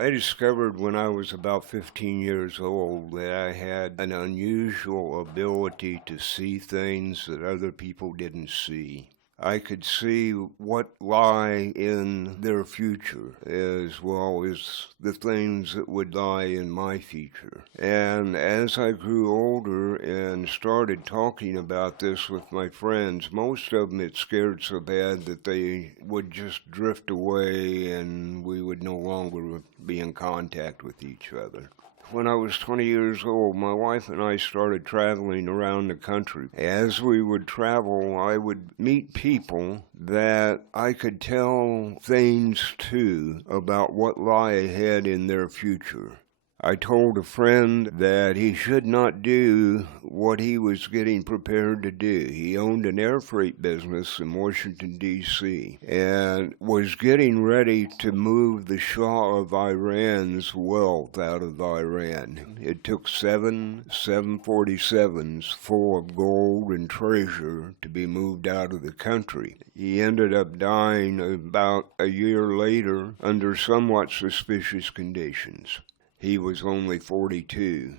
I discovered when I was about 15 years old that I had an unusual ability to see things that other people didn't see. I could see what lie in their future as well as the things that would lie in my future. And as I grew older and started talking about this with my friends, most of them it scared so bad that they would just drift away and we would no longer be in contact with each other. When I was 20 years old, my wife and I started traveling around the country. As we would travel, I would meet people that I could tell things to about what lie ahead in their future. I told a friend that he should not do what he was getting prepared to do. He owned an air freight business in Washington, D.C., and was getting ready to move the Shah of Iran's wealth out of Iran. It took 747s full of gold and treasure to be moved out of the country. He ended up dying about a year later under somewhat suspicious conditions. He was only 42.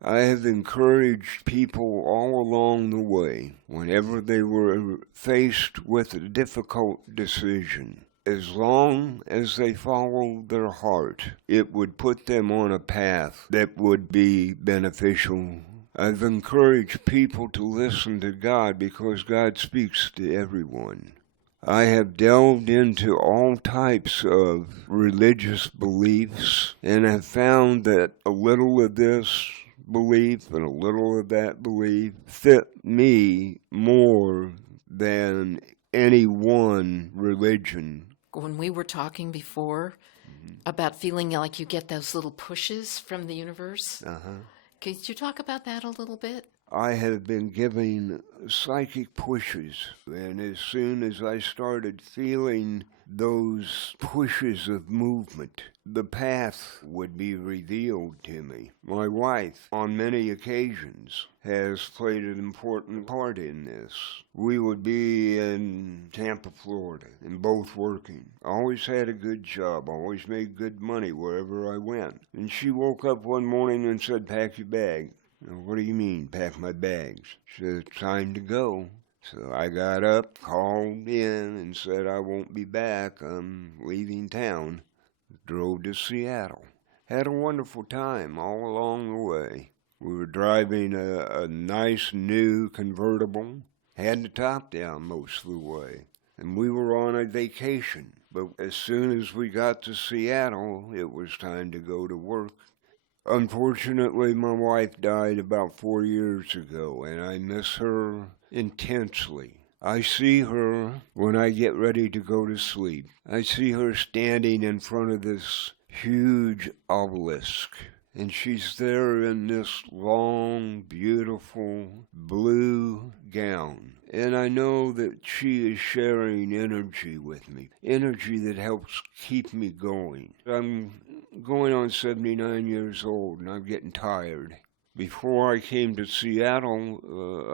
I have encouraged people all along the way, whenever they were faced with a difficult decision, as long as they followed their heart, it would put them on a path that would be beneficial. I've encouraged people to listen to God because God speaks to everyone. I have delved into all types of religious beliefs and have found that a little of this belief and a little of that belief fit me more than any one religion. When we were talking before about feeling like you get those little pushes from the universe, could you talk about that a little bit? I have been giving psychic pushes, and as soon as I started feeling those pushes of movement, the path would be revealed to me. My wife, on many occasions, has played an important part in this. We would be in Tampa, Florida, and both working. Always had a good job, always made good money wherever I went. And she woke up one morning and said, "Pack your bag." "What do you mean, pack my bags?" She said, "It's time to go." So I got up, called in, and said I won't be back. I'm leaving town. Drove to Seattle. Had a wonderful time all along the way. We were driving a nice new convertible. Had the top down most of the way. And we were on a vacation. But as soon as we got to Seattle, it was time to go to work. Unfortunately, my wife died about 4 years ago, and I miss her intensely. I see her when I get ready to go to sleep. I see her standing in front of this huge obelisk, and she's there in this long, beautiful blue gown. And I know that she is sharing energy with me, energy that helps keep me going. I'm going on 79 years old, and I'm getting tired. Before I came to Seattle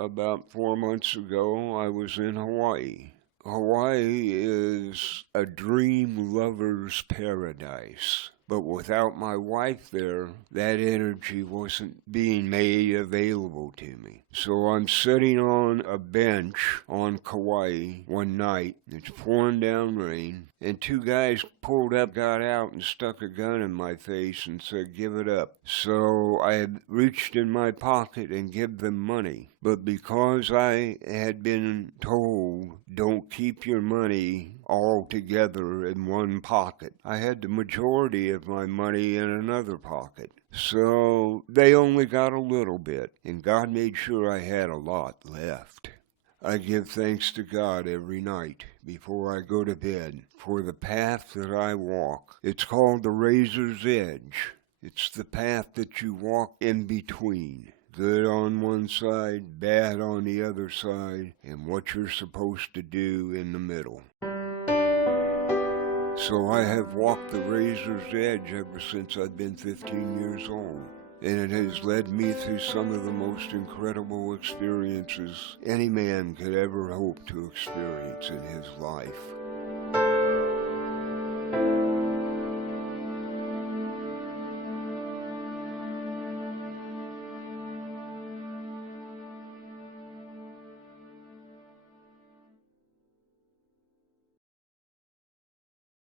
about 4 months ago, I was in Hawaii. Hawaii is a dream lover's paradise. But without my wife there, that energy wasn't being made available to me. So I'm sitting on a bench on Kauai one night. It's pouring down rain. And two guys pulled up, got out, and stuck a gun in my face and said, "Give it up." So I had reached in my pocket and give them money. But because I had been told, don't keep your money all together in one pocket, I had the majority of my money in another pocket. So they only got a little bit, and God made sure I had a lot left. I give thanks to God every night before I go to bed for the path that I walk. It's called the razor's edge. It's the path that you walk in between. Good on one side, bad on the other side, and what you're supposed to do in the middle. So I have walked the razor's edge ever since I've been 15 years old. And it has led me through some of the most incredible experiences any man could ever hope to experience in his life.